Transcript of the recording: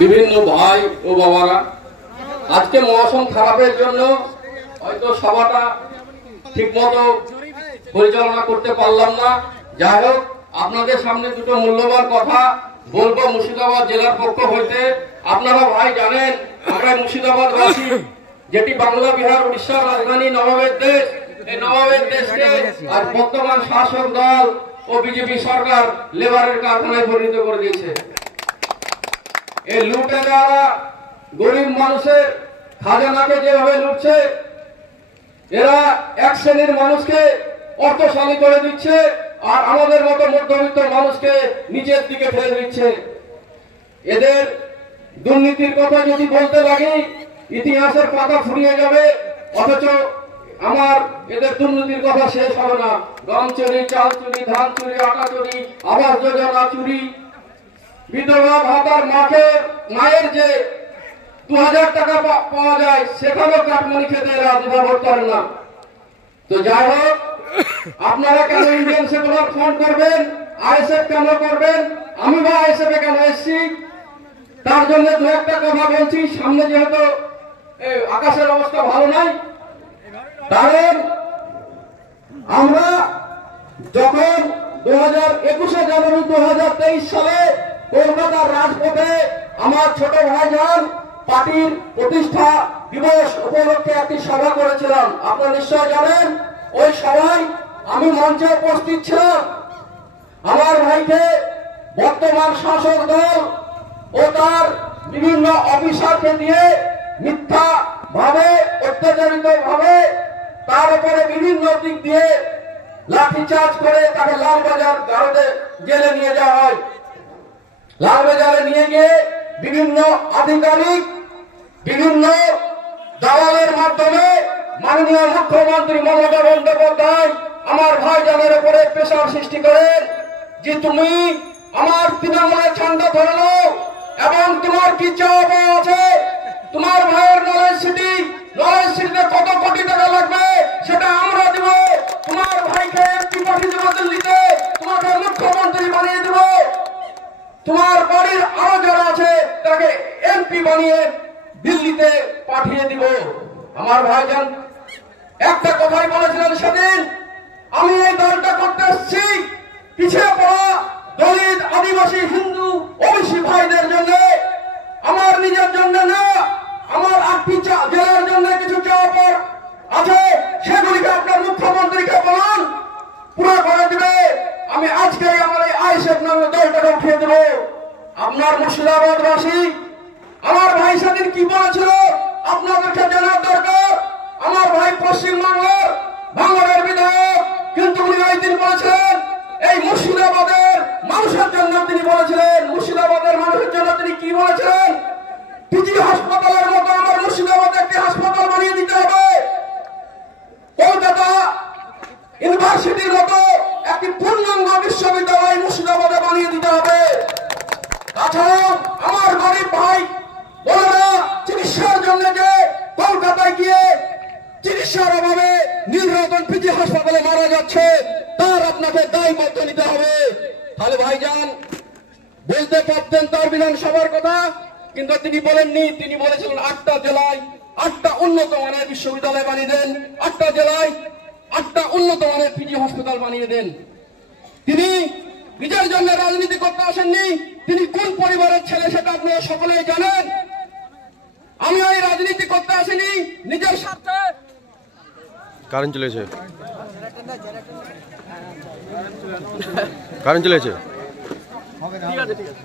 বিভিন্ন ভাই ও বাবারা, আজকে মৌসুম খারাপের জন্য হয়তো সভাটা ঠিকমতো পরিচালনা করতে পারলাম না। যাই হোক, আপনাদের সামনে দুটো মূল্যবান কথা বলবো মুর্শিদাবাদ জেলার পক্ষ হইতে। আপনারা ভাই জানেন, আমরা মুর্শিদাবাদবাসী, যেটি বাংলা, বিহার, উড়িষ্যার রাজধানী, নবাবের দেশ। এই নবাবের দেশকে আর বর্তমান শাসক দল ও বিজেপি সরকার লেবারের কারখানায় পরিণত করে দিয়েছে। এই লুটে যারা গরিব মানুষের খাজানাকে যেভাবে লুটছে, এরা এক শ্রেণীর মানুষকে অর্থশালী করে দিচ্ছে আর আমাদের মতো মধ্যবিত্ত মানুষকে নিচের দিকে ফেলে দিচ্ছে। এদের দুর্নীতির কথা যদি বলতে লাগি, ইতিহাসের পাতা ফুরিয়ে যাবে, অথচ আমার এদের দুর্নীতির কথা শেষ হবে না। গম চুরি, চাল চুরি, ধান চুরি, আটা চুরি, আবাস যোজনা চুরি, বিধবা ভাতার মায়ের যে 2000 টাকা পাওয়া যায়, সেখানেও কাটমানি খেতে এরা দ্বিধাবোধ করে না। তো যাই হোক, আপনারা কেন ইন্ডিয়ান সেকুলার ফ্রন্ট করবেন, আইএসএফ কেন করবেন, আমি বা আইএসএফ এ কেন এসছি, তার জন্য দু একটা কথা বলছি। সামনে যেহেতু আকাশের অবস্থা ভালো নাই, কারণ আমরা যখন 2021 জানুয়ারি 2023 সালে কলকাতার রাজপথে আমার ছোট ভাইজান পার্টির প্রতিষ্ঠা দিবস উপলক্ষে একটি সভা করেছিলাম, আপনারা নিশ্চয় জানেন। ওই সভায় আমি মঞ্চে উপস্থিত ছিলাম। আমার ভাইকে বর্তমান শাসক দল ও তার বিভিন্ন অফিসারকে দিয়ে মিথ্যা ভাবে, অত্যাচারিত ভাবে তার উপরে বিভিন্ন দিক দিয়ে লাঠিচার্জ করে তাকে লালবাজার গারদে জেলে নিয়ে যাওয়া হয়। লালবাজারে নিয়ে গিয়ে বিভিন্ন আধিকারিক, বিভিন্ন দালালের মাধ্যমে মাননীয় মুখ্যমন্ত্রী মমতা বন্দ্যোপাধ্যায় আমার ভাইজানের উপরে প্রেসার সৃষ্টি করেন যে তুমি আমার তৃণমূলের ঝান্ডা ধরে নাও এবং তোমার কি চাওয়া আছে, তোমার ভাইয়ের নলেজ সিটিতে কত কোটি টাকা লাগবে সেটা আমরা দিব, তোমার ভাইকে এমপি পাঠিয়ে দেবো দিল্লিতে, তোমাকে মুখ্যমন্ত্রী বানিয়ে দেব, তোমার বাড়ির আরো যারা আছে তাকে এমপি বানিয়ে দিল্লিতে পাঠিয়ে দিব। আমার ভাইজান একটা কথাই বলেছিলেন সেদিন, আমি এই দলটা করতে এসেছি পিছিয়ে পড়া দলিত, আদিবাসী, হিন্দু, ওবিসি ভাইদের জন্য, আমার নিজের জন্য না। আমার 8টি জেলার জন্য কিছু চাওয়া আছে, সেগুলিকে আপনার মুখ্যমন্ত্রীকে বলুন পুরো করে দিবে। আমি আজকে আমার এই আইএসএফ নামে দলটাকে উঠিয়ে দেব। আপনার মুর্শিদাবাদবাসী, আমার ভাই সেদিন কি বলেছিল আপনাদেরকে জানার দরকার। আমার ভাই পশ্চিমবাংলার ভাঙড়ের বিধায়ক, কিন্তু উনি ওই দিন বলেছিলেন এই মুর্শিদাবাদের মানুষের জন্য তিনি বলেছিলেন। মুর্শিদাবাদের মানুষের জন্য তিনি কি বলেছিলেন? পিজি হাসপাতালের মতো আমার মুর্শিদাবাদে একটি হাসপাতাল বানিয়ে দিতে হবে, কলকাতা ইউনিভার্সিটির মতো একটি পূর্ণাঙ্গ বিশ্ববিদ্যালয় মুর্শিদাবাদে বানিয়ে দিতে হবে। তাছাড়াও আমার গরিব ভাই বোনেরা চিকিৎসার জন্য যে কলকাতায় গিয়ে চিকিৎসার অভাবে নীলরতন পিজি হাসপাতালে মারা যাচ্ছে, তার আপনাকে দায়বদ্ধ নিতে হবে। তাহলে ভাইজান বলতে পারতেন তার বিধানসভার কথা, কিন্তু তিনি বলেননি। তিনি বলেছিলেন 8টা জেলায় 8টা উন্নত মানের বিশ্ববিদ্যালয় বানিয়ে দেন, 8টা জেলায় 8টা উন্নত মানের পিজি হাসপাতাল বানিয়ে দেন। তিনি নিজের জন্য রাজনীতি করতে আসেননি। তিনি কোন পরিবারের ছেলে সেটা আপনারা সকলেই জানেন। আমি ওই রাজনীতি করতে আসিনি নিজের স্বার্থে। কারেন্ট চলেছে, কারেন্ট চলেছে। ঠিক আছে, ঠিক আছে।